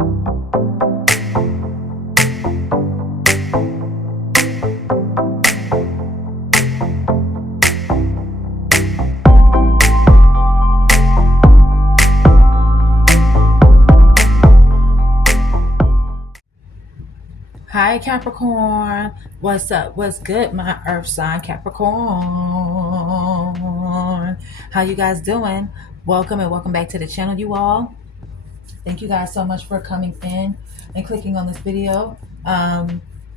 Hi Capricorn, what's up? What's good, my Earth sign Capricorn? How you guys doing? Welcome and welcome back to the channel, you all. Thank you guys so much for coming in and clicking on this video.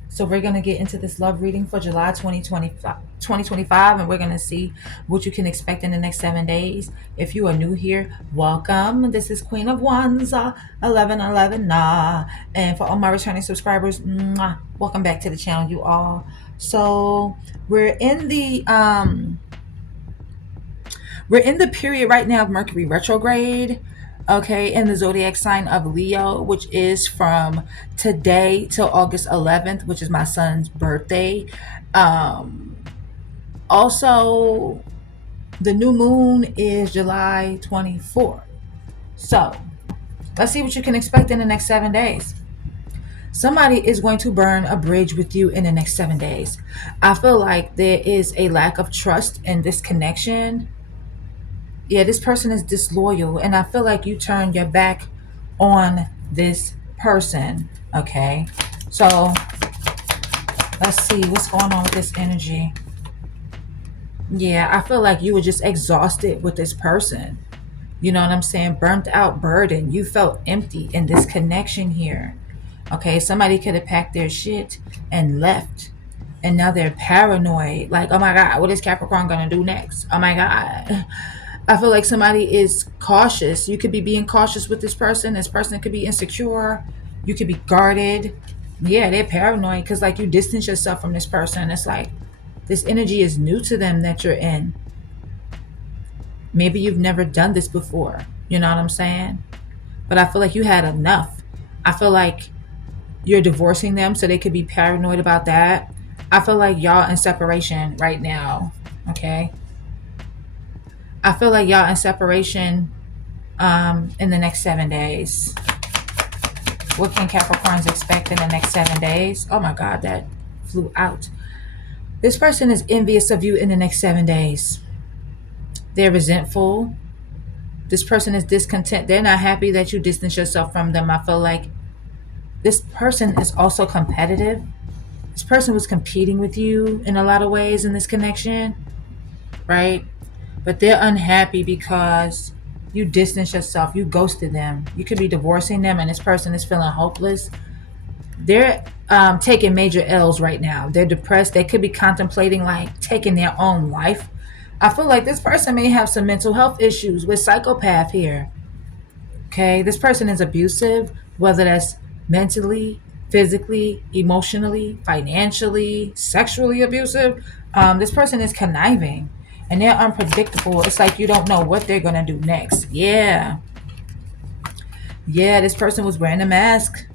So we're going to get into this love reading for July 2025, and we're going to see what you can expect in the next 7 days. If you are new here, welcome. This is Queen of Wands, 1111. And for all my returning subscribers, welcome back to the channel, you all. So we're in the period right now of Mercury retrograde, okay, in the zodiac sign of Leo, which is from today till August 11th, which is my son's birthday. Also, the new moon is July 24th. So let's see what you can expect in the next 7 days. Somebody is going to burn a bridge with you in the next 7 days. I feel like there is a lack of trust in this connection. Yeah, this person is disloyal, and I feel like you turned your back on this person. Okay, so let's see what's going on with this energy. Yeah, I feel like you were just exhausted with this person. You know what I'm saying? Burnt out, burdened. You felt empty in this connection here. Okay, somebody could have packed their shit and left, and now they're paranoid. Like, oh my God, what is Capricorn gonna do next? Oh my God. I feel like somebody is cautious. You could be being cautious with this person. This person could be insecure. You could be guarded. Yeah, they're paranoid because like you distance yourself from this person. It's like this energy is new to them that you're in. Maybe you've never done this before. You know what I'm saying? But I feel like you had enough. I feel like you're divorcing them so they could be paranoid about that. I feel like y'all in separation right now. Okay. I feel like y'all in separation in the next 7 days. What can Capricorns expect in the next 7 days? Oh my God, that flew out. This person is envious of you in the next 7 days. They're resentful. This person is discontent. They're not happy that you distance yourself from them. I feel like this person is also competitive. This person was competing with you in a lot of ways in this connection, right? But they're unhappy because you distance yourself. You ghosted them. You could be divorcing them, and this person is feeling hopeless. They're taking major L's right now. They're depressed. They could be contemplating like taking their own life. I feel like this person may have some mental health issues with psychopath here. Okay, this person is abusive, whether that's mentally, physically, emotionally, financially, sexually abusive. This person is conniving. And they're unpredictable. It's like you don't know what they're going to do next. Yeah. Yeah, this person was wearing a mask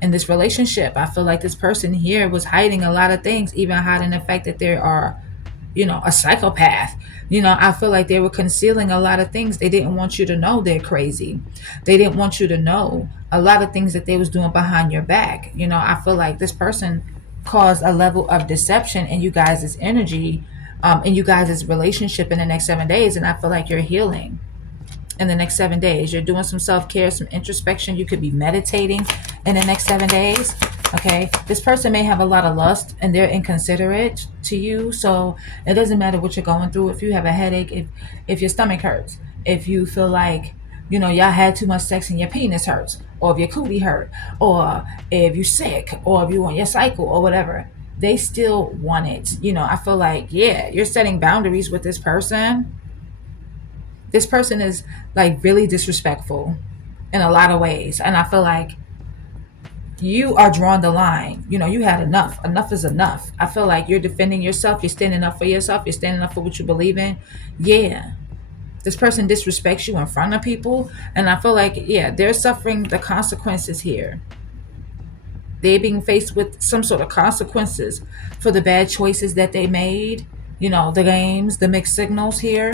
in this relationship. I feel like this person here was hiding a lot of things, even hiding the fact that they are, a psychopath. I feel like they were concealing a lot of things. They didn't want you to know they're crazy. They didn't want you to know a lot of things that they was doing behind your back. I feel like this person caused a level of deception in you guys' energy, in you guys' relationship in the next 7 days. And I feel like you're healing in the next 7 days. You're doing some self-care, some introspection. You could be meditating in the next 7 days. Okay. This person may have a lot of lust and they're inconsiderate to you. So it doesn't matter what you're going through. If you have a headache, if your stomach hurts, if you feel like, y'all had too much sex and your penis hurts, or if your cootie hurt, or if you're sick, or if you want your cycle or whatever, they still want it. I feel like, yeah, you're setting boundaries with this person. This person is like really disrespectful in a lot of ways. And I feel like you are drawing the line. You had enough. Enough is enough. I feel like you're defending yourself. You're standing up for yourself. You're standing up for what you believe in. Yeah. This person disrespects you in front of people. And I feel like, yeah, they're suffering the consequences here. They're being faced with some sort of consequences for the bad choices that they made. The games, the mixed signals here.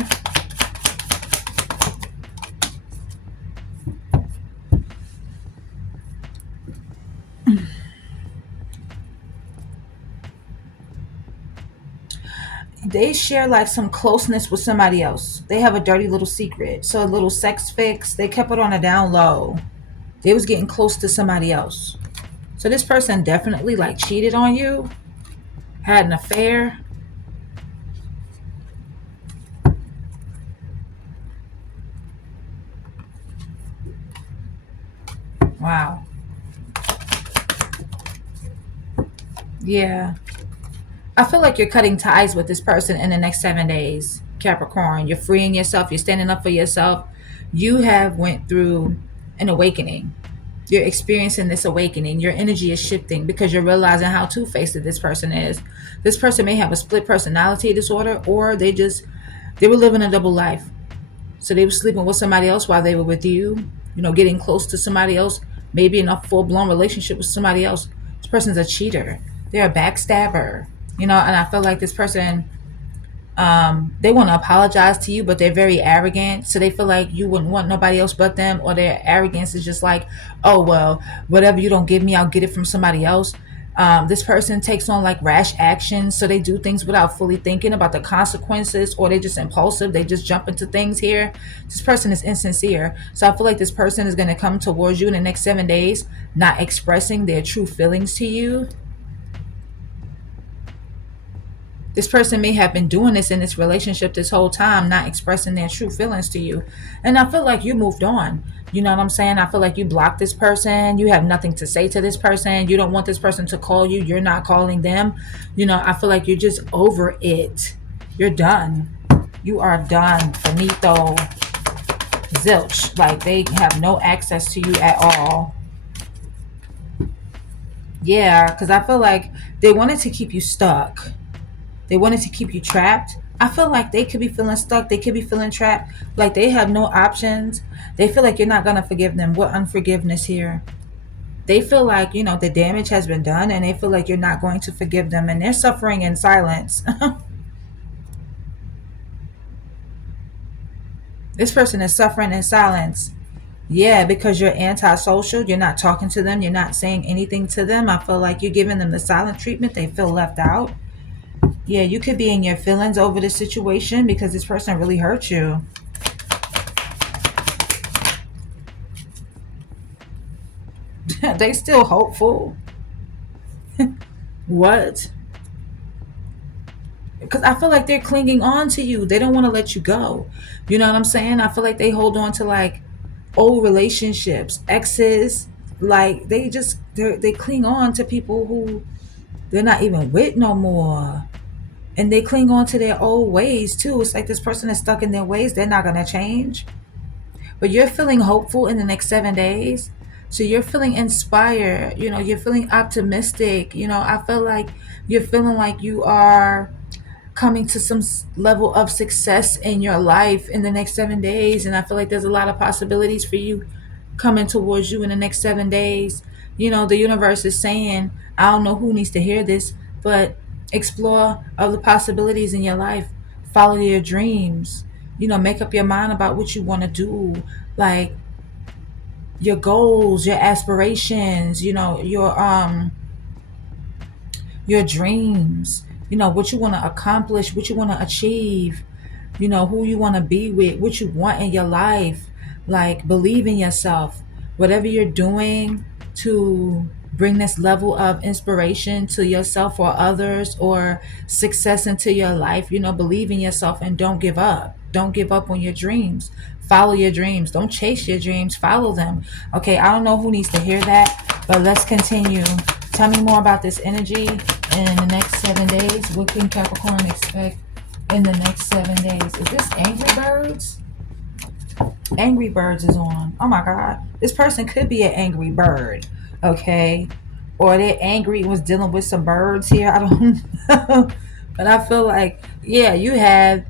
They share like some closeness with somebody else. They have a dirty little secret. So a little sex fix. They kept it on a down low. They was getting close to somebody else. So this person definitely like cheated on you, had an affair. Wow. Yeah. I feel like you're cutting ties with this person in the next 7 days, Capricorn. You're freeing yourself. You're standing up for yourself. You have went through an awakening. You're experiencing this awakening. Your energy is shifting because you're realizing how two-faced this person is. This person may have a split personality disorder, or they were living a double life. So they were sleeping with somebody else while they were with you, getting close to somebody else, maybe in a full-blown relationship with somebody else. This person's a cheater. They're a backstabber. And I feel like this person, they want to apologize to you, but they're very arrogant. So they feel like you wouldn't want nobody else but them, or their arrogance is just like, oh, well, whatever you don't give me, I'll get it from somebody else. This person takes on like rash actions. So they do things without fully thinking about the consequences, or they're just impulsive. They just jump into things here. This person is insincere. So I feel like this person is going to come towards you in the next 7 days, not expressing their true feelings to you. This person may have been doing this in this relationship this whole time, not expressing their true feelings to you. And I feel like you moved on. You know what I'm saying? I feel like you blocked this person. You have nothing to say to this person. You don't want this person to call you. You're not calling them. I feel like you're just over it. You're done. You are done. Finito. Zilch. Like they have no access to you at all. Yeah, because I feel like they wanted to keep you stuck. They wanted to keep you trapped. I feel like they could be feeling stuck. They could be feeling trapped. Like they have no options. They feel like you're not going to forgive them. What unforgiveness here? They feel like, the damage has been done, and they feel like you're not going to forgive them, and they're suffering in silence. This person is suffering in silence. Yeah, because you're antisocial. You're not talking to them. You're not saying anything to them. I feel like you're giving them the silent treatment. They feel left out. Yeah, you could be in your feelings over the situation because this person really hurt you. They still hopeful. What? Because I feel like they're clinging on to you. They don't want to let you go. You know what I'm saying? I feel like they hold on to like old relationships, exes. Like they cling on to people who they're not even with no more. And they cling on to their old ways too. It's like this person is stuck in their ways. They're not going to change. But you're feeling hopeful in the next 7 days. So you're feeling inspired. You're feeling optimistic. I feel like you're feeling like you are coming to some level of success in your life in the next 7 days. And I feel like there's a lot of possibilities for you coming towards you in the next 7 days. The universe is saying, I don't know who needs to hear this, but explore other possibilities in your life. Follow your dreams. Make up your mind about what you want to do. Like your goals, your aspirations, your dreams, what you want to accomplish, what you want to achieve, who you want to be with, what you want in your life. Like, believe in yourself. Whatever you're doing to bring this level of inspiration to yourself or others, or success into your life, believe in yourself and don't give up. Don't give up on your dreams. Follow your dreams. Don't chase your dreams. Follow them. Okay, I don't know who needs to hear that, but let's continue. Tell me more about this energy in the next 7 days. What can Capricorn expect in the next 7 days? Is this Angry Birds? Angry Birds is on. Oh my God. This person could be an angry bird. Okay. Or they're angry and was dealing with some birds here. I don't know. But I feel like, yeah, you have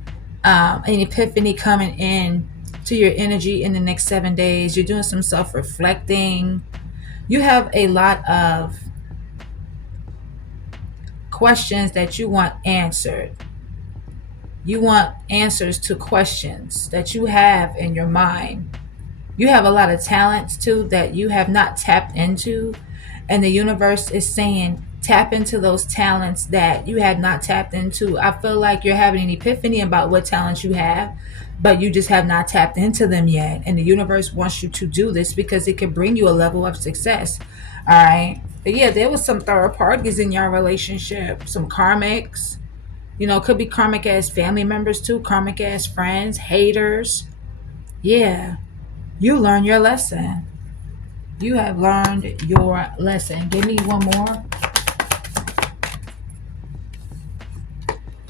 an epiphany coming in to your energy in the next 7 days. You're doing some self-reflecting. You have a lot of questions that you want answered. You want answers to questions that you have in your mind. You have a lot of talents too that you have not tapped into, and the universe is saying tap into those talents that you had not tapped into. I feel like you're having an epiphany about what talents you have, but you just have not tapped into them yet, and the universe wants you to do this because it can bring you a level of success. All right, but yeah, there was some third parties in your relationship, some karmics. Could be karmic as family members too, karmic as friends, haters. Yeah, you learn your lesson. You have learned your lesson. Give me one more.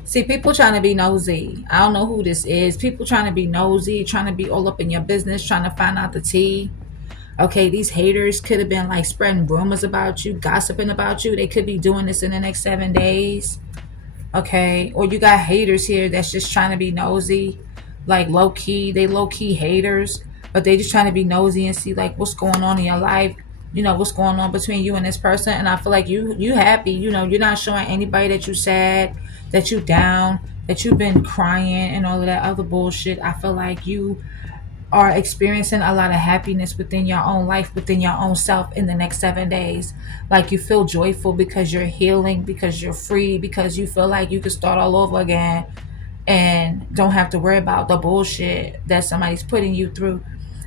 See, people trying to be nosy. I don't know who this is. People trying to be nosy, trying to be all up in your business, trying to find out the tea. Okay, these haters could have been like spreading rumors about you, gossiping about you. They could be doing this in the next 7 days. Okay, or you got haters here that's just trying to be nosy, like low key. They low key haters, but they just trying to be nosy and see like what's going on in your life. What's going on between you and this person. And I feel like you happy. You're not showing anybody that you sad, that you down, that you've been crying and all of that other bullshit. I feel like you are experiencing a lot of happiness within your own life, within your own self in the next 7 days. Like you feel joyful because you're healing, because you're free, because you feel like you can start all over again and don't have to worry about the bullshit that somebody's putting you through.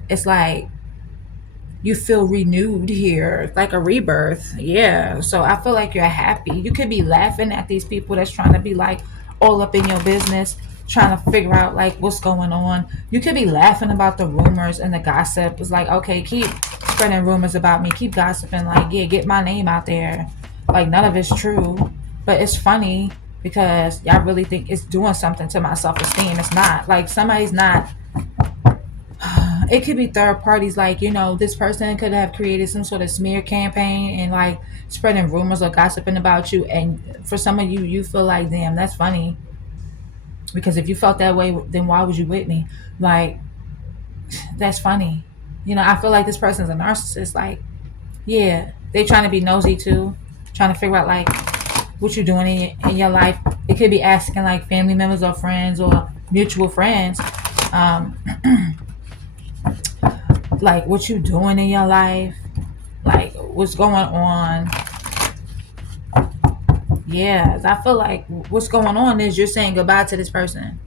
It's like you feel renewed here, like a rebirth. Yeah. So I feel like you're happy. You could be laughing at these people that's trying to be like all up in your business, trying to figure out like what's going on. You could be laughing about the rumors and the gossip. It's like, okay, keep spreading rumors about me, keep gossiping, like, yeah, get my name out there. Like none of it's true. But it's funny because y'all really think it's doing something to my self-esteem. It's not. Like somebody's not. It could be third parties, like this person could have created some sort of smear campaign and like spreading rumors or gossiping about you, and for some of you you feel like, damn, that's funny, because if you felt that way, then why was you with me? Like, that's funny. I feel like this person's a narcissist. Like, yeah, they trying to be nosy too, trying to figure out like what you're doing in your life. It could be asking like family members or friends or mutual friends, um like what you doing in your life, like what's going on. Yeah, I feel like what's going on is you're saying goodbye to this person.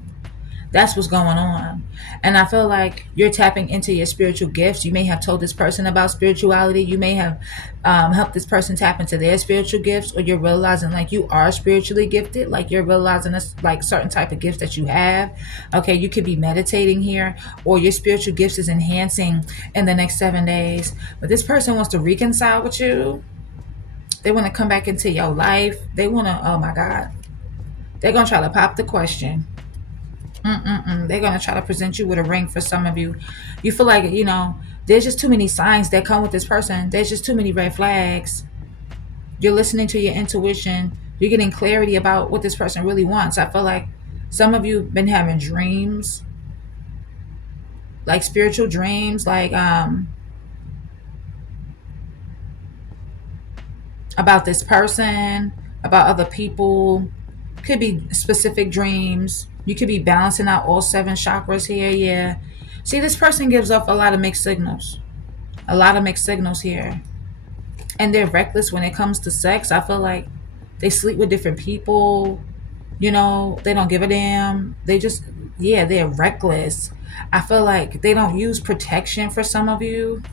That's what's going on. And I feel like you're tapping into your spiritual gifts. You may have told this person about spirituality. You may have helped this person tap into their spiritual gifts, or you're realizing like you are spiritually gifted. Like you're realizing this, like certain type of gifts that you have. Okay, you could be meditating here, or your spiritual gifts is enhancing in the next 7 days. But this person wants to reconcile with you. They want to come back into your life. They want to, oh my God. They're going to try to pop the question. They're going to try to present you with a ring for some of you. You feel like, there's just too many signs that come with this person. There's just too many red flags. You're listening to your intuition. You're getting clarity about what this person really wants. I feel like some of you have been having dreams, like spiritual dreams, like about this person, about other people. Could be specific dreams. You could be balancing out all 7 chakras here. Yeah. See, this person gives off a lot of mixed signals. A lot of mixed signals here. And they're reckless when it comes to sex. I feel like they sleep with different people. They don't give a damn. They just, yeah, they're reckless. I feel like they don't use protection for some of you.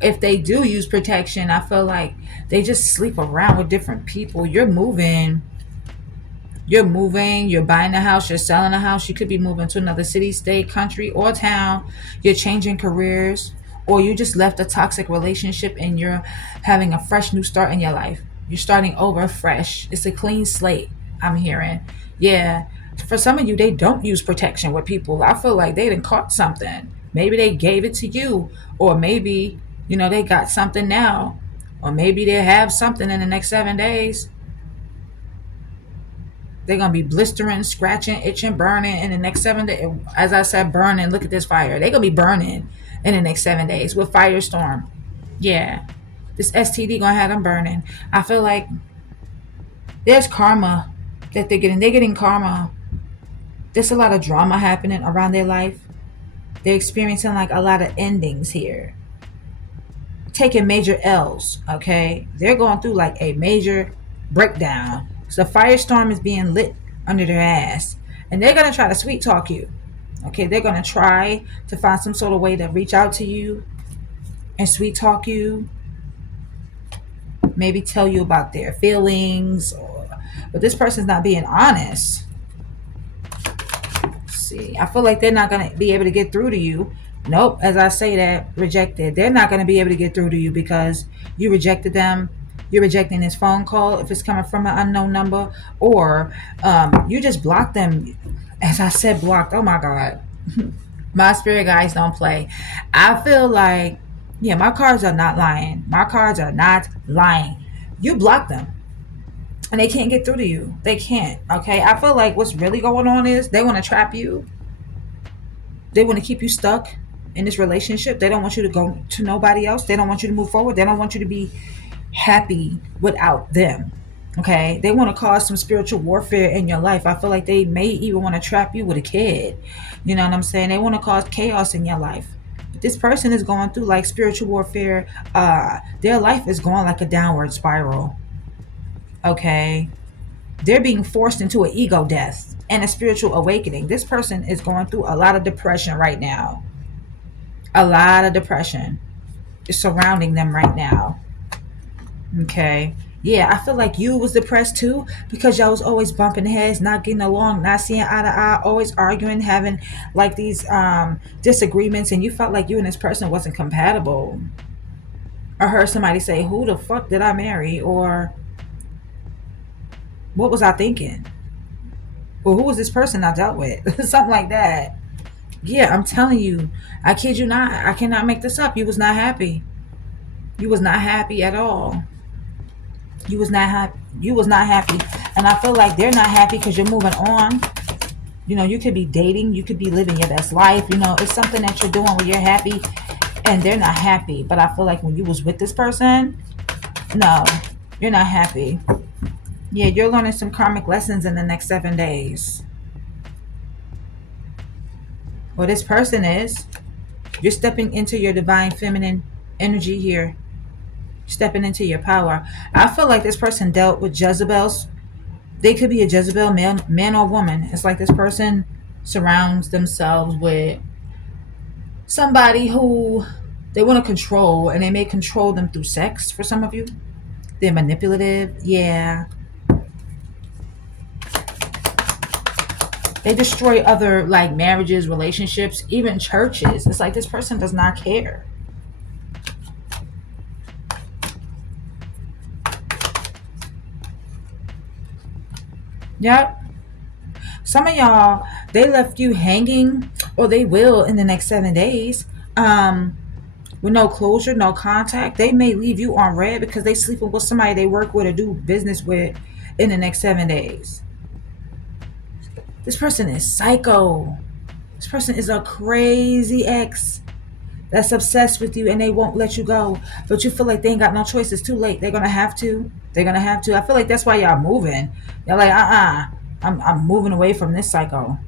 If they do use protection, I feel like they just sleep around with different people. You're buying a house, you're selling a house. You could be moving to another city, state, country, or town. You're changing careers, or you just left a toxic relationship and you're having a fresh new start in your life. You're starting over fresh. It's a clean slate, I'm hearing. Yeah. For some of you, they don't use protection with people. I feel like they done caught something. Maybe they gave it to you, or maybe, they got something now, or maybe they have something in the next 7 days. They're gonna be blistering, scratching, itching, burning in the next 7 days. As I said, burning. Look at this fire. They're gonna be burning in the next 7 days with firestorm. Yeah, this STD gonna have them burning. I feel like there's karma that they're getting. They're getting karma. There's a lot of drama happening around their life. They're experiencing like a lot of endings here, taking major L's. Okay, they're going through like a major breakdown. So the firestorm is being lit under their ass, and they're gonna try to sweet talk you. Okay, they're gonna try to find some sort of way to reach out to you and sweet talk you, maybe tell you about their feelings, but this person's not being honest. See, I feel like they're not going to be able to get through to you. Nope, as I say that, rejected. They're not going to be able to get through to you because you rejected them. You're rejecting this phone call if it's coming from an unknown number, or you just blocked them. As I said, blocked. Oh my God. My spirit guys don't play. I feel like, yeah, my cards are not lying. My cards are not lying. You blocked them and they can't get through to you. They can't. Okay. I feel like what's really going on is they want to trap you. They want to keep you stuck in this relationship. They don't want you to go to nobody else. They don't want you to move forward. They don't want you to be happy without them. Okay. They want to cause some spiritual warfare in your life. I feel like they may even want to trap you with a kid. You know what I'm saying? They want to cause chaos in your life. But this person is going through like spiritual warfare. Their life is going like a downward spiral. Okay. They're being forced into an ego death and a spiritual awakening. This person is going through a lot of depression right now. A lot of depression is surrounding them right now. Okay. Yeah, I feel like you was depressed too because y'all was always bumping heads, not getting along, not seeing eye to eye, always arguing, having like these disagreements, and you felt like you and this person wasn't compatible. I heard somebody say, "Who the fuck did I marry?" Or "What was I thinking?" Or "Who was this person I dealt with?" Something like that. Yeah, I'm telling you, I kid you not. I cannot make this up. You was not happy. You was not happy at all. You was not happy. You was not happy. And I feel like they're not happy because you're moving on. You know, you could be dating. You could be living your best life. You know, it's something that you're doing where you're happy and they're not happy. But I feel like when you was with this person, no, you're not happy. Yeah, you're learning some karmic lessons in the next 7 days. Well, this person is. You're stepping into your divine feminine energy here. Stepping into your power. I feel like this person dealt with Jezebels. They could be a Jezebel, man or woman. It's like this person surrounds themselves with somebody who they want to control, and they may control them through sex for some of you. They're manipulative. Yeah. They destroy other like marriages, relationships, even churches. It's like this person does not care. Yep. Some of y'all, they left you hanging, or they will in the next 7 days. With no closure, no contact. They may leave you on red because they sleeping with somebody they work with or do business with in the next 7 days. This person is psycho. This person is a crazy ex that's obsessed with you and they won't let you go. But you feel like they ain't got no choice. It's too late. They're gonna have to. They're gonna have to. I feel like that's why y'all moving. You're like, I'm moving away from this psycho.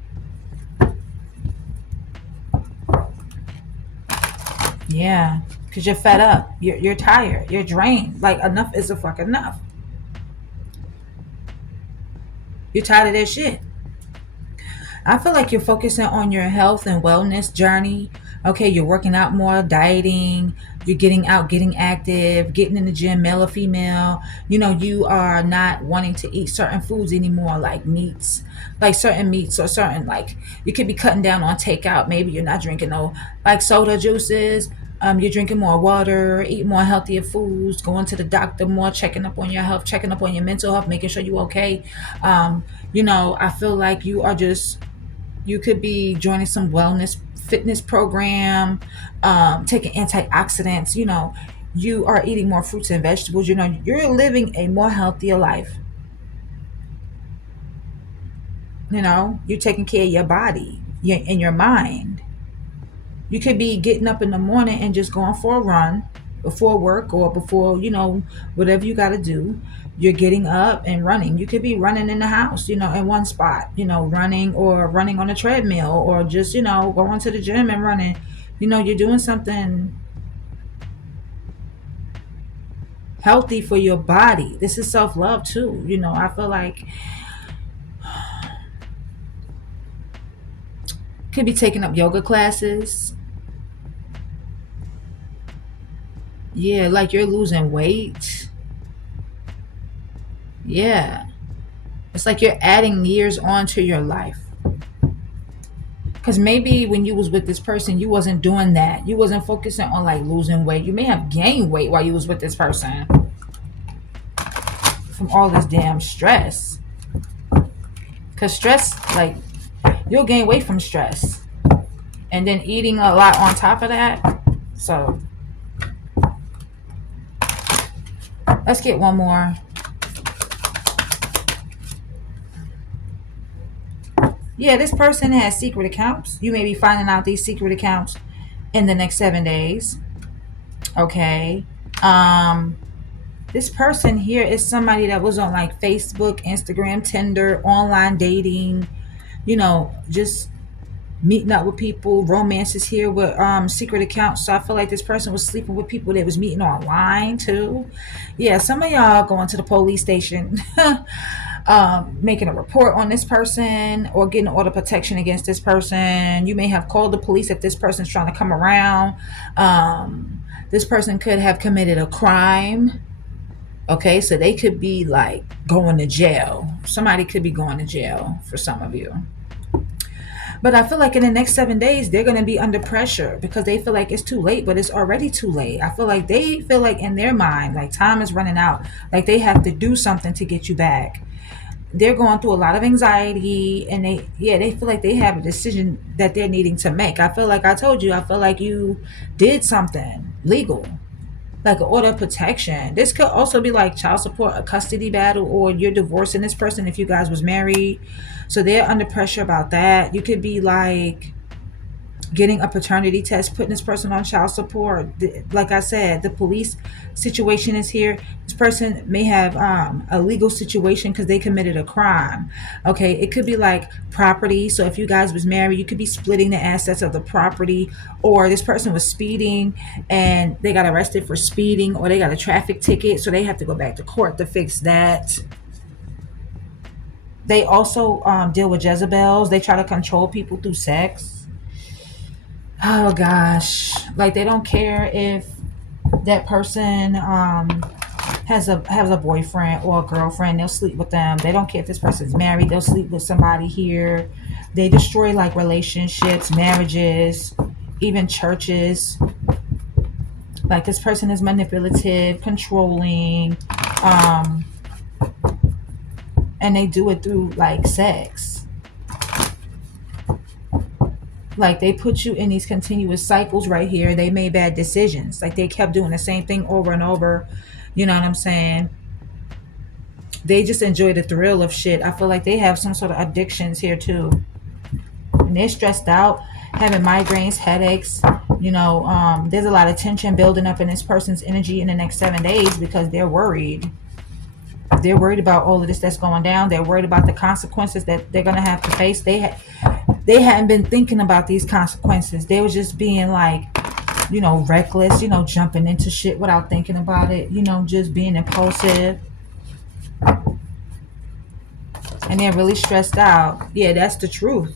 Yeah. Because you're fed up. You're tired. You're drained. Like enough is a fuck enough. You're tired of their shit. I feel like you're focusing on your health and wellness journey. Okay, you're working out more, dieting, you're getting out, getting active, getting in the gym, male or female. You know, you are not wanting to eat certain foods anymore, like meats, like certain meats, or certain, like, you could be cutting down on takeout. Maybe you're not drinking no, like, soda juices. You're drinking more water, eating more healthier foods, going to the doctor more, checking up on your health, checking up on your mental health, making sure you're okay. You know, I feel like you are just, you could be joining some wellness fitness program, taking antioxidants. You know, you are eating more fruits and vegetables. You know, you're living a more healthier life. You know, you're taking care of your body and your mind. You could be getting up in the morning and just going for a run. before work or before, whatever you got to do. You're getting up and running. You could be running in the house, in one spot, running or running on a treadmill or just, going to the gym and running. You're doing something healthy for your body. This is self-love too. I feel like could be taking up yoga classes. Yeah, like you're losing weight. Yeah. It's like you're adding years onto your life. Because maybe when you was with this person, you wasn't doing that. You wasn't focusing on like losing weight. You may have gained weight while you was with this person from all this damn stress. Because stress, like, you'll gain weight from stress. And then eating a lot on top of that. So, let's get one more. Yeah, this person has secret accounts. You may be finding out these secret accounts in the next 7 days. Okay. This person here is somebody that was on like Facebook, Instagram, Tinder, online dating, just meeting up with people. Romance is here with secret accounts. So I feel like this person was sleeping with people that was meeting online too. Yeah, some of y'all going to the police station. Making a report on this person or getting order protection against this person. You may have called the police if this person's trying to come around. This person could have committed a crime. Okay, so they could be like going to jail. Somebody could be going to jail for some of you. But I feel like in the next 7 days, they're going to be under pressure because they feel like it's too late, but it's already too late. I feel like they feel like in their mind, like time is running out, like they have to do something to get you back. They're going through a lot of anxiety and they feel like they have a decision that they're needing to make. I feel like I told you, I feel like you did something legal, like an order of protection. This could also be like child support, a custody battle, or you're divorcing this person if you guys was married. So they're under pressure about that. You could be like getting a paternity test, putting this person on child support. Like I said, the police situation is here. This person may have a legal situation because they committed a crime. Okay, it could be like property. So if you guys was married, you could be splitting the assets of the property, or this person was speeding and they got arrested for speeding, or they got a traffic ticket, so they have to go back to court to fix that. They also deal with Jezebels. They try to control people through sex. Oh gosh, like they don't care if that person has a boyfriend or a girlfriend. They'll sleep with them. They don't care if this person's married. They'll sleep with somebody here. They destroy like relationships, marriages, even churches. Like this person is manipulative, controlling, and they do it through like sex. Like they put you in these continuous cycles right here. They made bad decisions. Like they kept doing the same thing over and over. You know what I'm saying? They just enjoy the thrill of shit. I feel like they have some sort of addictions here too. And they're stressed out, having migraines, headaches. There's a lot of tension building up in this person's energy in the next 7 days because they're worried. They're worried about all of this that's going down. They're worried about the consequences that they're going to have to face. They hadn't been thinking about these consequences. They were just being like, reckless, jumping into shit without thinking about it, just being impulsive. And they're really stressed out. Yeah, that's the truth.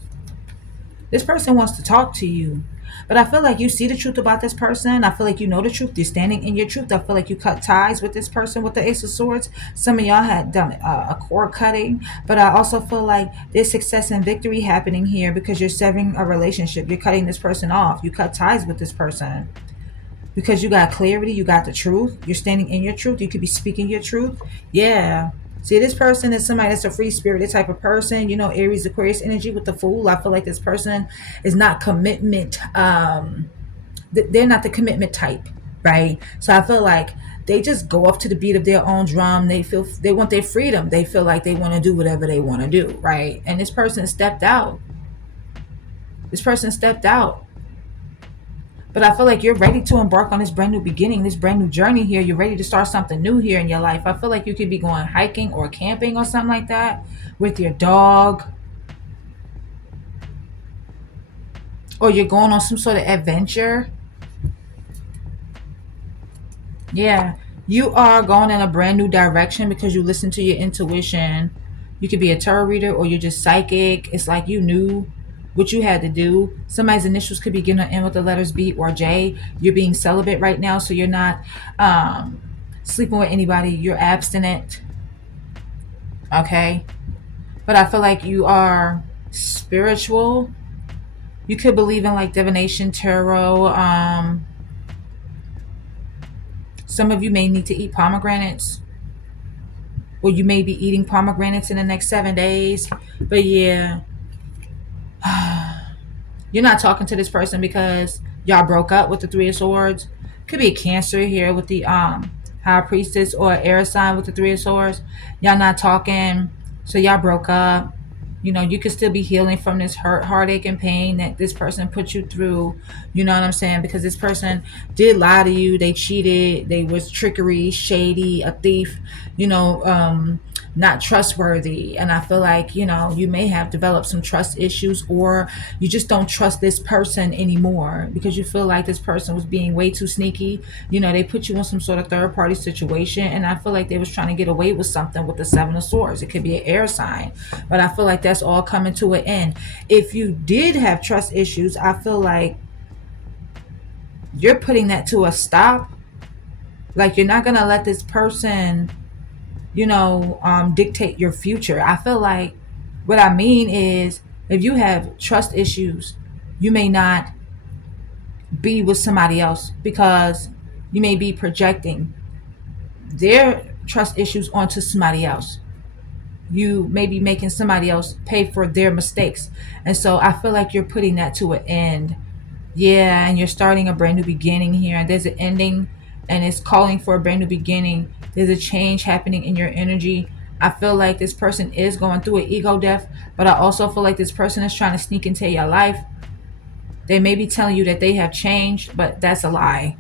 This person wants to talk to you. But I feel like you see the truth about this person. I feel like you know the truth. You're standing in your truth. I feel like you cut ties with this person with the Ace of Swords. Some of y'all had done a cord cutting. But I also feel like there's success and victory happening here because you're severing a relationship. You're cutting this person off. You cut ties with this person. Because you got clarity. You got the truth. You're standing in your truth. You could be speaking your truth. Yeah. See, this person is somebody that's a free spirited type of person. Aries, Aquarius energy with the Fool. I feel like this person is not commitment. They're not the commitment type, right? So I feel like they just go up to the beat of their own drum. They want their freedom. They feel like they want to do whatever they want to do, right? And this person stepped out. But I feel like you're ready to embark on this brand new beginning, this brand new journey here. You're ready to start something new here in your life. I feel like you could be going hiking or camping or something like that with your dog, or you're going on some sort of adventure. Yeah, you are going in a brand new direction because you listen to your intuition. You could be a tarot reader or you're just psychic. It's like you knew what you had to do. Somebody's initials could begin or end with the letters B or J. You're being celibate right now, so you're not um, sleeping with anybody. You're abstinent, okay? But I feel like you are spiritual. You could believe in like divination, tarot. Some of you may need to eat pomegranates, or you may be eating pomegranates in the next 7 days. But yeah, you're not talking to this person because y'all broke up with the Three of Swords. Could be a Cancer here with the High Priestess, or air sign with the Three of Swords. Y'all not talking, so y'all broke up. You could still be healing from this hurt, heartache, and pain that this person put you through. You know what I'm saying? Because this person did lie to you. They cheated. They was trickery, shady, a thief. You know, not trustworthy. And I feel like you may have developed some trust issues, or you just don't trust this person anymore because you feel like this person was being way too sneaky. They put you in some sort of third party situation, and I feel like they was trying to get away with something with the Seven of Swords. It could be an air sign, but I feel like that's all coming to an end. If you did have trust issues, I feel like you're putting that to a stop. Like, you're not gonna let this person dictate your future. I feel like what I mean is, if you have trust issues, you may not be with somebody else because you may be projecting their trust issues onto somebody else. You may be making somebody else pay for their mistakes. And so I feel like you're putting that to an end. Yeah, and you're starting a brand new beginning here. And there's an ending, and it's calling for a brand new beginning. There's a change happening in your energy. I feel like this person is going through an ego death, but I also feel like this person is trying to sneak into your life. They may be telling you that they have changed, but that's a lie.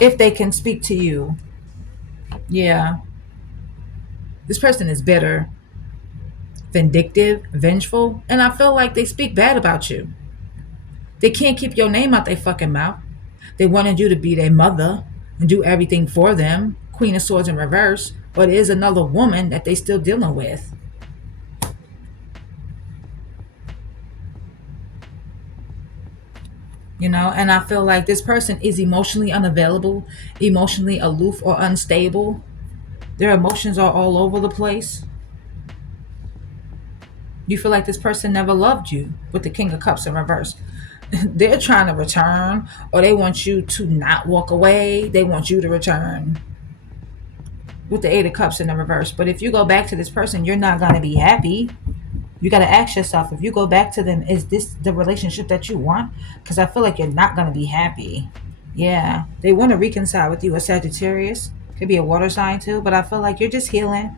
If they can speak to you. Yeah. This person is bitter, vindictive, vengeful, and I feel like they speak bad about you. They can't keep your name out their fucking mouth. They wanted you to be their mother and do everything for them. Queen of Swords in reverse. But it is another woman that they still dealing with. And I feel like this person is emotionally unavailable, emotionally aloof, or unstable. Their emotions are all over the place. You feel like this person never loved you with the King of Cups in reverse. They're trying to return, or they want you to not walk away. They want you to return with the Eight of Cups in the reverse. But if you go back to this person, you're not going to be happy. You got to ask yourself, if you go back to them, is this the relationship that you want? Because I feel like you're not going to be happy. Yeah, they want to reconcile with you. A Sagittarius, could be a water sign too, but I feel like you're just healing,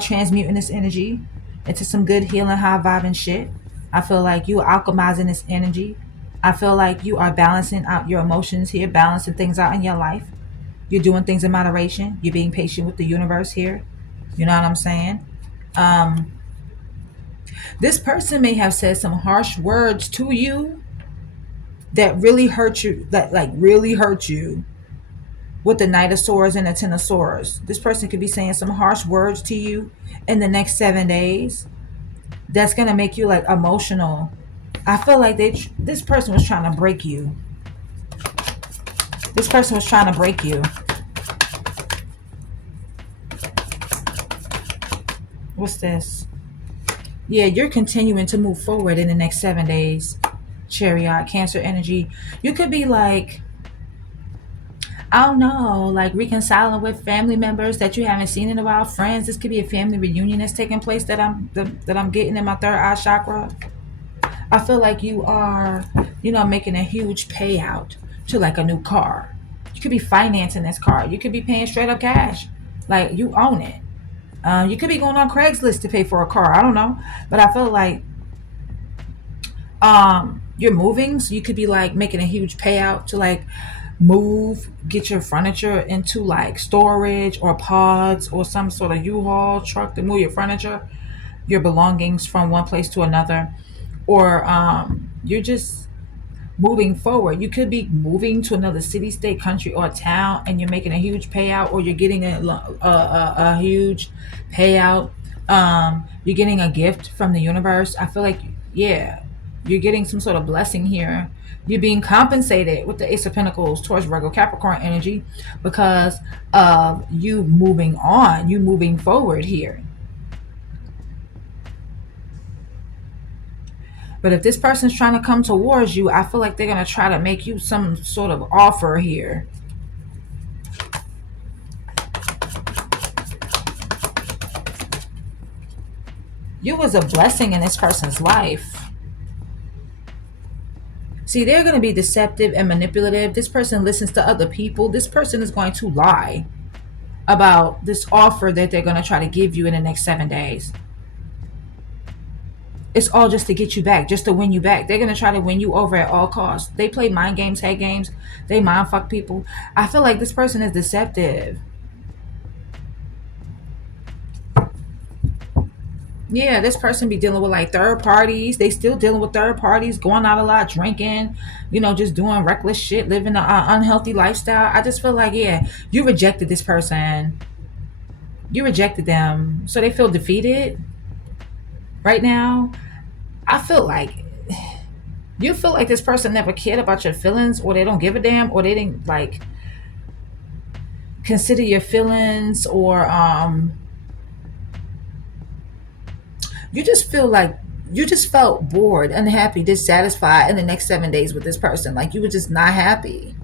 transmuting this energy into some good healing, high vibing shit. I feel like you are alchemizing this energy. I feel like you are balancing out your emotions here, balancing things out in your life. You're doing things in moderation. You're being patient with the universe here. You know what I'm saying? Um, this person may have said some harsh words to you that really hurt you, that like really hurt you, with the Knight of Swords and the Ten of Swords. This person could be saying some harsh words to you in the next 7 days. That's gonna make you like emotional. I feel like this person was trying to break you. This person was trying to break you. What's this? Yeah, you're continuing to move forward in the next 7 days. Chariot, Cancer energy. You could be like, I don't know, like reconciling with family members that you haven't seen in a while, friends. This could be a family reunion that's taking place that I'm getting in my third eye chakra. I feel like you are, making a huge payout to like a new car. You could be financing this car. You could be paying straight up cash, like you own it. You could be going on Craigslist to pay for a car. I don't know, but I feel like you're moving, so you could be like making a huge payout to like move, get your furniture into like storage or pods or some sort of U-Haul truck to move your furniture, your belongings from one place to another. Or you're just moving forward. You could be moving to another city, state, country, or town, and you're making a huge payout, or you're getting a huge payout. You're getting a gift from the universe. I feel like, yeah, you're getting some sort of blessing here. You're being compensated with the Ace of Pentacles towards Virgo Capricorn energy because of you moving on, you moving forward here. But if this person's trying to come towards you, I feel like they're going to try to make you some sort of offer here. You was a blessing in this person's life. See, they're going to be deceptive and manipulative. This person listens to other people. This person is going to lie about this offer that they're going to try to give you in the next 7 days. It's all just to get you back, just to win you back. They're going to try to win you over at all costs. They play mind games, head games. They mind fuck people. I feel like this person is deceptive. Yeah, this person be dealing with like third parties. They still dealing with third parties, going out a lot, drinking, just doing reckless shit, living an unhealthy lifestyle. I just feel like, yeah, you rejected this person. You rejected them. So they feel defeated right now. I feel like you feel like this person never cared about your feelings, or they don't give a damn, or they didn't like consider your feelings, or you just feel like you just felt bored, unhappy, dissatisfied in the next 7 days with this person. Like you were just not happy.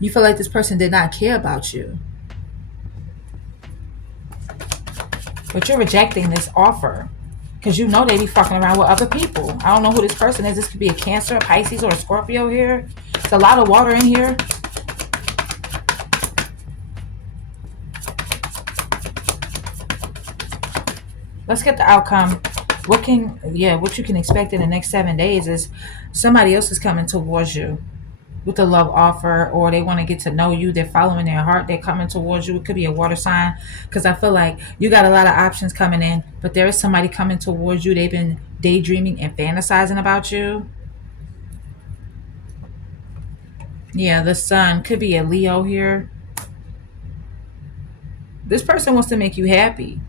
You feel like this person did not care about you. But you're rejecting this offer because you know they be fucking around with other people. I don't know who this person is. This could be a Cancer, a Pisces, or a Scorpio here. It's a lot of water in here. Let's get the outcome. What you can expect in the next 7 days is somebody else is coming towards you with a love offer, or they want to get to know you. They're following their heart. They're coming towards you. It could be a water sign, because I feel like you got a lot of options coming in, but there is somebody coming towards you. They've been daydreaming and fantasizing about you. Yeah, the sun could be a Leo here. This person wants to make you happy.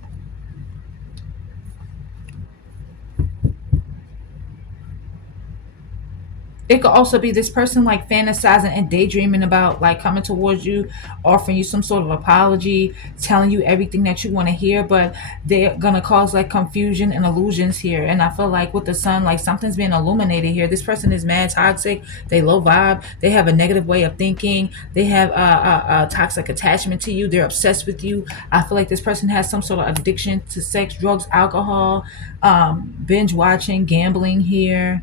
It could also be this person like fantasizing and daydreaming about like coming towards you, offering you some sort of apology, telling you everything that you want to hear, but they're gonna cause like confusion and illusions here. And I feel like with the sun, like something's being illuminated here. This person is mad toxic. They low vibe. They have a negative way of thinking. They have a toxic attachment to you. They're obsessed with you. I feel like this person has some sort of addiction to sex, drugs, alcohol, binge watching, gambling here.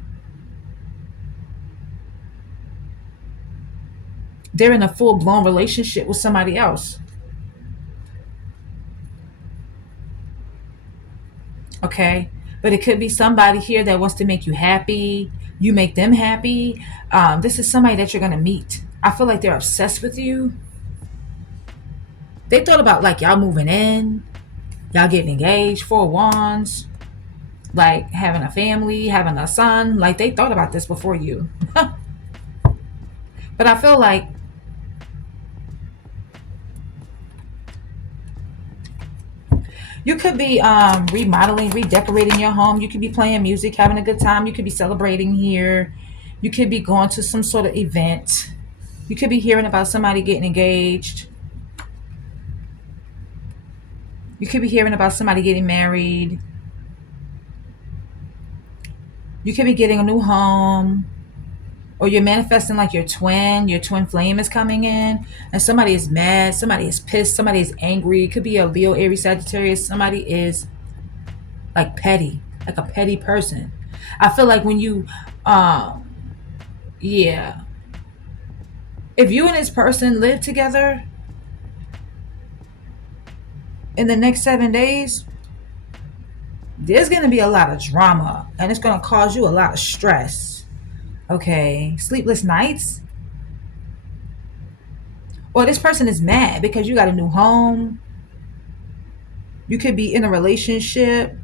They're in a full-blown relationship with somebody else. Okay, but it could be somebody here that wants to make you happy. You make them happy. This is somebody that you're going to meet. I feel like they're obsessed with you. They thought about like y'all moving in, y'all getting engaged, 4 wands, like having a family, having a son. Like they thought about this before you. But I feel like you could be remodeling, redecorating your home. You could be playing music, having a good time. You could be celebrating here. You could be going to some sort of event. You could be hearing about somebody getting engaged. You could be hearing about somebody getting married. You could be getting a new home. Or you're manifesting like your twin flame is coming in, and somebody is mad, somebody is pissed, somebody is angry. It could be a Leo, Aries, Sagittarius. Somebody is like petty, like a petty person. I feel like when you yeah, if you and this person live together in the next 7 days, there's going to be a lot of drama, and it's going to cause you a lot of stress. Okay, sleepless nights. Or this person is mad because you got a new home. You could be in a relationship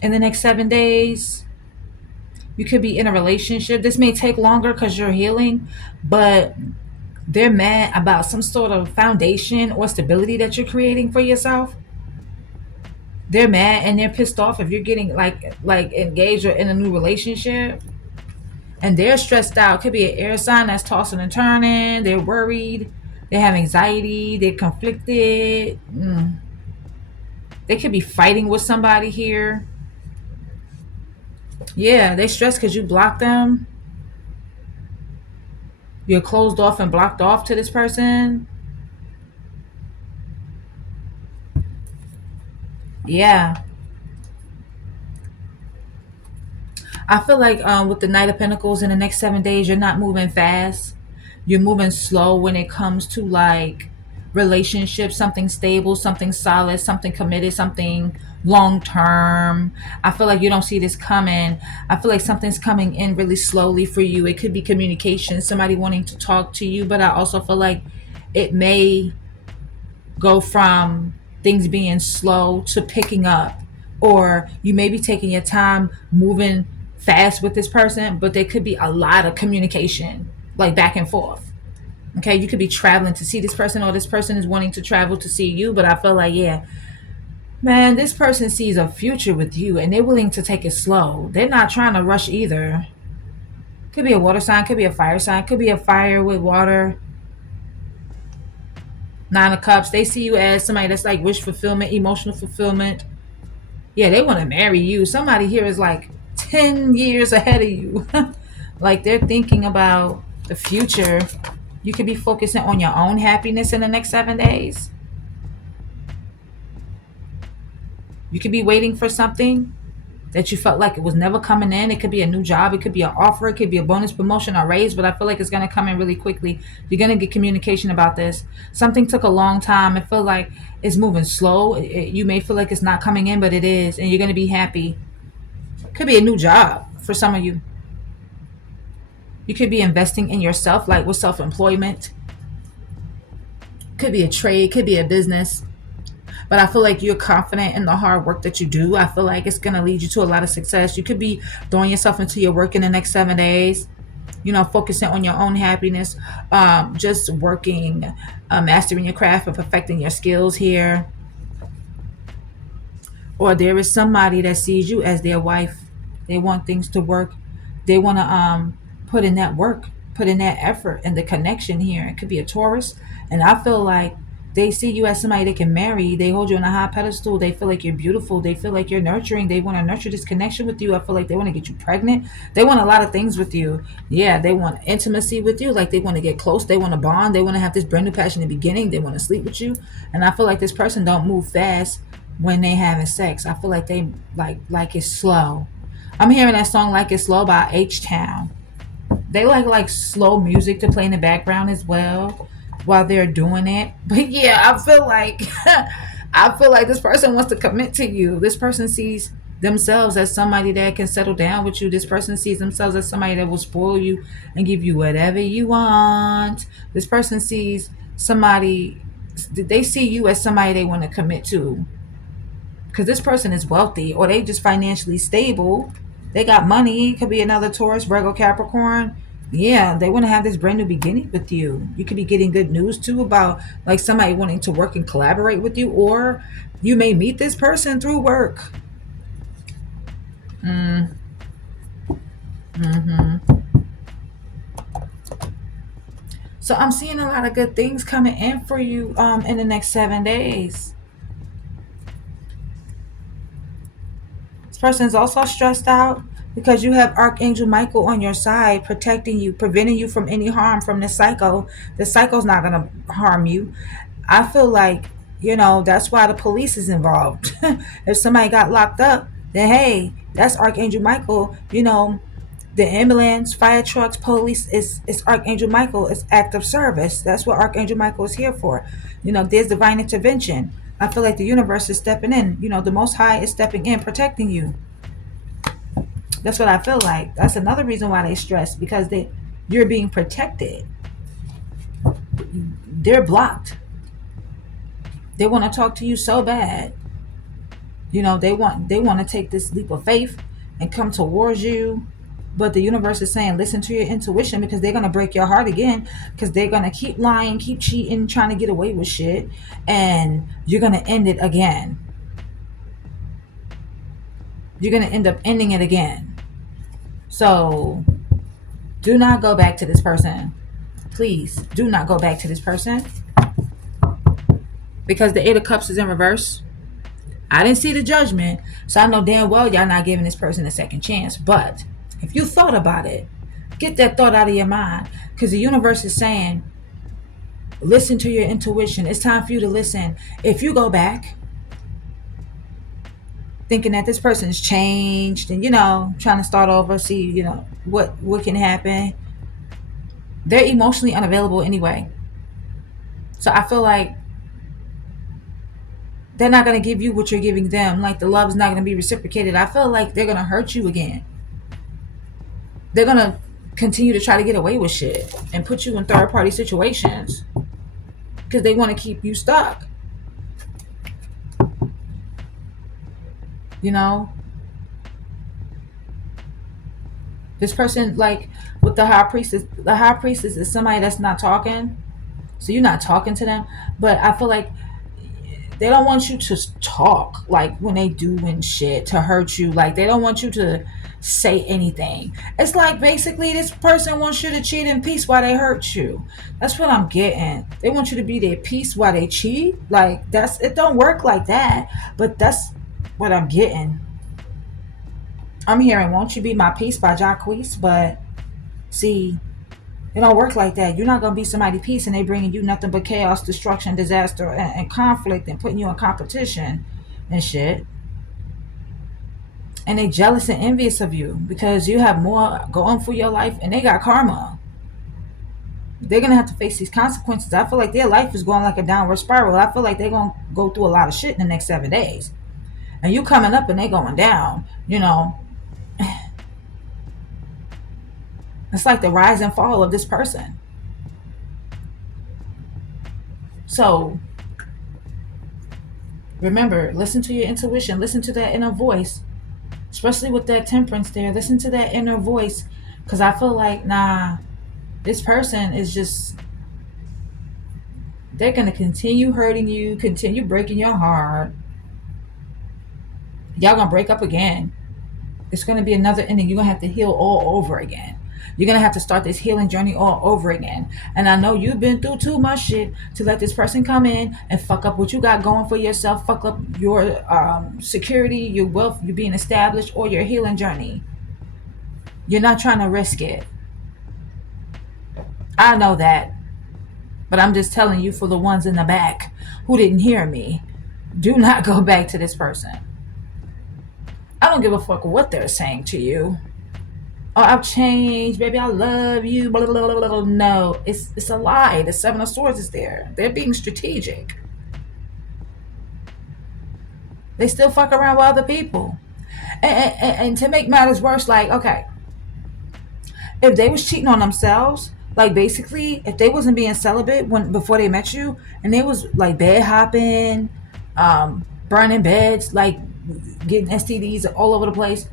in the next 7 days. You could be in a relationship. This may take longer because you're healing, but they're mad about some sort of foundation or stability that you're creating for yourself. They're mad and they're pissed off if you're getting like engaged or in a new relationship, and they're stressed out. Could be an air sign that's tossing and turning. They're worried. They have anxiety. They're conflicted. They could be fighting with somebody here. Yeah, they stressed because you blocked them. You're closed off and blocked off to this person. Yeah, I feel like with the Knight of Pentacles in the next 7 days, you're not moving fast. You're moving slow when it comes to like relationships, something stable, something solid, something committed, something long term. I feel like you don't see this coming. I feel like something's coming in really slowly for you. It could be communication, somebody wanting to talk to you, but I also feel like it may go from things being slow to picking up, or you may be taking your time moving fast with this person, but there could be a lot of communication like back and forth. Okay, you could be traveling to see this person, or this person is wanting to travel to see you, but I feel like, yeah, man, this person sees a future with you and they're willing to take it slow. They're not trying to rush either. Could be a water sign, could be a fire sign, could be a fire with water. Nine of Cups, they see you as somebody that's like wish fulfillment, emotional fulfillment. Yeah, they want to marry you. Somebody here is like 10 years ahead of you. Like they're thinking about the future. You could be focusing on your own happiness in the next 7 days. You could be waiting for something that you felt like it was never coming in. It could be a new job. It could be an offer. It could be a bonus, promotion, or raise, but I feel like it's going to come in really quickly. You're going to get communication about this. Something took a long time. It feels like it's moving slow. You may feel like it's not coming in, but it is, and you're going to be happy. Could be a new job for some of you. You could be investing in yourself, like with self-employment. Could be a trade, could be a business. But I feel like you're confident in the hard work that you do. I feel like it's going to lead you to a lot of success. You could be throwing yourself into your work in the next 7 days, focusing on your own happiness, just working, mastering your craft and perfecting your skills here. Or there is somebody that sees you as their wife. They want things to work. They want to put in that work, put in that effort and the connection here. It could be a Taurus, and I feel like they see you as somebody they can marry. They hold you on a high pedestal. They feel like you're beautiful. They feel like you're nurturing. They want to nurture this connection with you. I feel like they want to get you pregnant. They want a lot of things with you. Yeah, they want intimacy with you. Like they want to get close. They want to bond. They want to have this brand new passionate beginning. They want to sleep with you. And I feel like this person don't move fast when they having sex. I feel like they like it's slow. I'm hearing that song "Like It's Slow" by H Town. They like slow music to play in the background as well while they're doing it. But yeah, I feel like I feel like this person wants to commit to you. This person sees themselves as somebody that can settle down with you. This person sees themselves as somebody that will spoil you and give you whatever you want. This person sees somebody, they see you as somebody they want to commit to, because this person is wealthy or they just financially stable. They got money. It could be another Taurus, Virgo, Capricorn. Yeah, they want to have this brand new beginning with you. You could be getting good news too about like somebody wanting to work and collaborate with you, or you may meet this person through work. Mm, hmm. So I'm seeing a lot of good things coming in for you in the next 7 days. This person is also stressed out because you have Archangel Michael on your side, protecting you, preventing you from any harm from this cycle. The cycle's not going to harm you. I feel like, that's why the police is involved. If somebody got locked up, then hey, that's Archangel Michael. The ambulance, fire trucks, police is Archangel Michael. It's act of service. That's what Archangel Michael is here for. There's divine intervention. I feel like the universe is stepping in. The Most High is stepping in, protecting you. That's what I feel like. That's another reason why they stress, because you're being protected. They're blocked. They want to talk to you so bad. They want to take this leap of faith and come towards you. But the universe is saying, listen to your intuition, because they're going to break your heart again, because they're going to keep lying, keep cheating, trying to get away with shit, and you're going to end it again. You're going to end up ending it again. So do not go back to this person. Please do not go back to this person, because the Eight of Cups is in reverse. I didn't see the Judgment, so I know damn well y'all not giving this person a second chance. But if you thought about it, get that thought out of your mind, because the universe is saying, listen to your intuition. It's time for you to listen. If you go back thinking that this person has changed and, trying to start over, see, what can happen, they're emotionally unavailable anyway. So I feel like they're not going to give you what you're giving them. Like, the love is not going to be reciprocated. I feel like they're going to hurt you again. They're going to continue to try to get away with shit and put you in third party situations, because they want to keep you stuck. This person, like with the high priestess is somebody that's not talking. So you're not talking to them. But I feel like they don't want you to talk, like when they doing shit to hurt you. Like, they don't want you to say anything. It's like, basically, this person wants you to cheat in peace while they hurt you. That's what I'm getting. They want you to be their peace while they cheat. Like, it don't work like that. But that's what I'm getting. I'm hearing "Won't You Be My Peace" by Jacquees, but see, it don't work like that. You're not going to be somebody's peace and they bringing you nothing but chaos, destruction, disaster, and conflict, and putting you in competition and shit. And they jealous and envious of you because you have more going for your life, and they got karma. They're going to have to face these consequences. I feel like their life is going like a downward spiral. I feel like they're going to go through a lot of shit in the next 7 days. And you coming up and they going down, It's like the rise and fall of this person. So remember, listen to your intuition. Listen to that inner voice, especially with that Temperance there. Listen to that inner voice, because I feel like, this person is just, they're going to continue hurting you, continue breaking your heart. Y'all going to break up again. It's going to be another ending. You're going to have to heal all over again. You're going to have to start this healing journey all over again. And I know you've been through too much shit to let this person come in and fuck up what you got going for yourself, fuck up your security, your wealth, you being established, or your healing journey. You're not trying to risk it. I know that. But I'm just telling you, for the ones in the back who didn't hear me, do not go back to this person. I don't give a fuck what they're saying to you. Oh, I've changed, baby, I love you, blah, blah, blah, blah. No, it's a lie. The Seven of Swords is there. They're being strategic. They still fuck around with other people. And to make matters worse, like, okay, if they was cheating on themselves, like, basically, if they wasn't being celibate before they met you, and they was like bed hopping, burning beds, like getting STDs all over the place,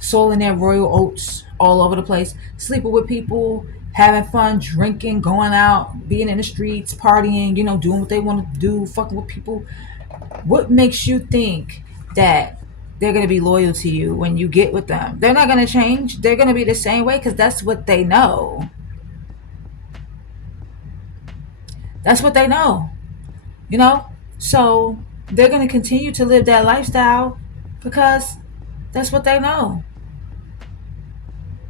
soiling their royal oats all over the place, sleeping with people, having fun, drinking, going out, being in the streets, partying, doing what they want to do, fucking with people. What makes you think that they're going to be loyal to you when you get with them? They're not going to change. They're going to be the same way, because that's what they know. That's what they know. So they're going to continue to live that lifestyle because that's what they know.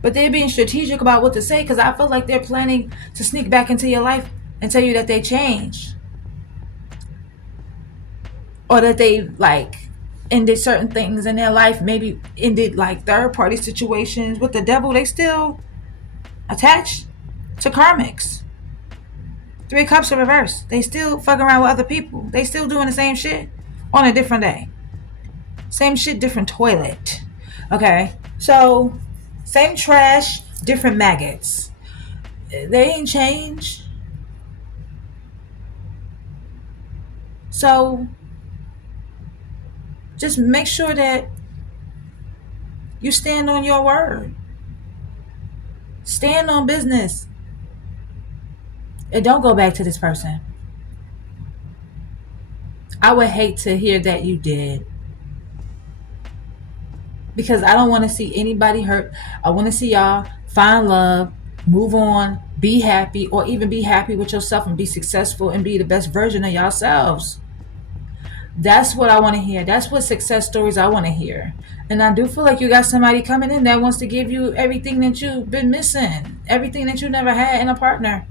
But they're being strategic about what to say, because I feel like they're planning to sneak back into your life and tell you that they changed, or that they like ended certain things in their life, maybe ended like third party situations. With the Devil, they still attached to karmics. Three of Cups in reverse. They still fucking around with other people. They still doing the same shit on a different day. Same shit, different toilet. Okay, so same trash, different maggots. They ain't changed. So just make sure that you stand on your word. Stand on business. And don't go back to this person. I would hate to hear that you did. Because I don't want to see anybody hurt. I want to see y'all find love, move on, be happy, or even be happy with yourself and be successful and be the best version of yourselves. That's what I want to hear. That's what success stories I want to hear. And I do feel like you got somebody coming in that wants to give you everything that you've been missing, everything that you never had in a partner.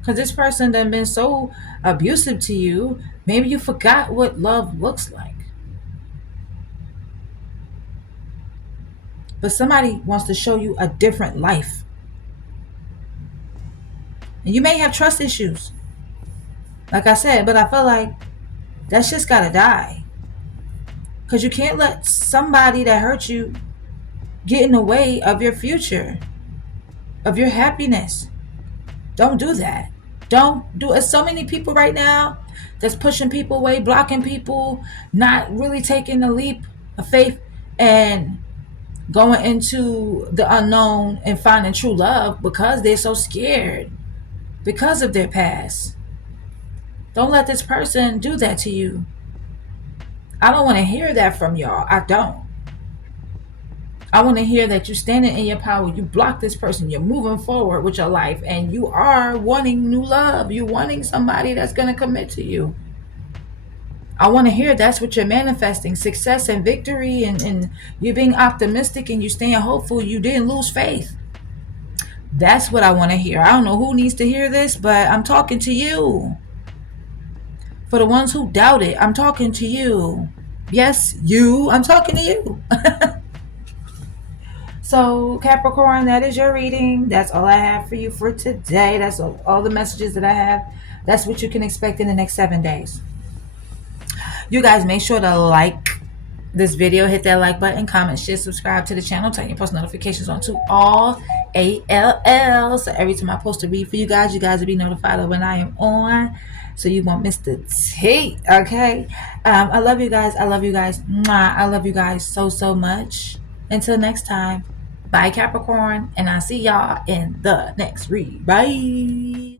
Because this person done been so abusive to you, maybe you forgot what love looks like. But somebody wants to show you a different life. And you may have trust issues, like I said, but I feel like that shit's gotta die. Because you can't let somebody that hurt you get in the way of your future, of your happiness. Don't do that. Don't do it. So many people right now that's pushing people away, blocking people, not really taking the leap of faith and going into the unknown and finding true love because they're so scared because of their past. Don't let this person do that to you. I don't want to hear that from y'all. I don't. I want to hear that you're standing in your power. You block this person. You're moving forward with your life. And you are wanting new love. You're wanting somebody that's going to commit to you. I want to hear that's what you're manifesting. Success and victory. And you're being optimistic and you're staying hopeful. You didn't lose faith. That's what I want to hear. I don't know who needs to hear this, but I'm talking to you. For the ones who doubt it, I'm talking to you. Yes, you. I'm talking to you. So, Capricorn, that is your reading. That's all I have for you for today. That's all the messages that I have. That's what you can expect in the next 7 days. You guys make sure to like this video, hit that like button, comment, share, subscribe to the channel, turn your post notifications on to all ALL. So every time I post a read for you guys will be notified of when I am on. So you won't miss the tea. Okay. I love you guys. I love you guys. Mwah. I love you guys so much. Until next time. Bye, Capricorn. And I'll see y'all in the next read. Bye.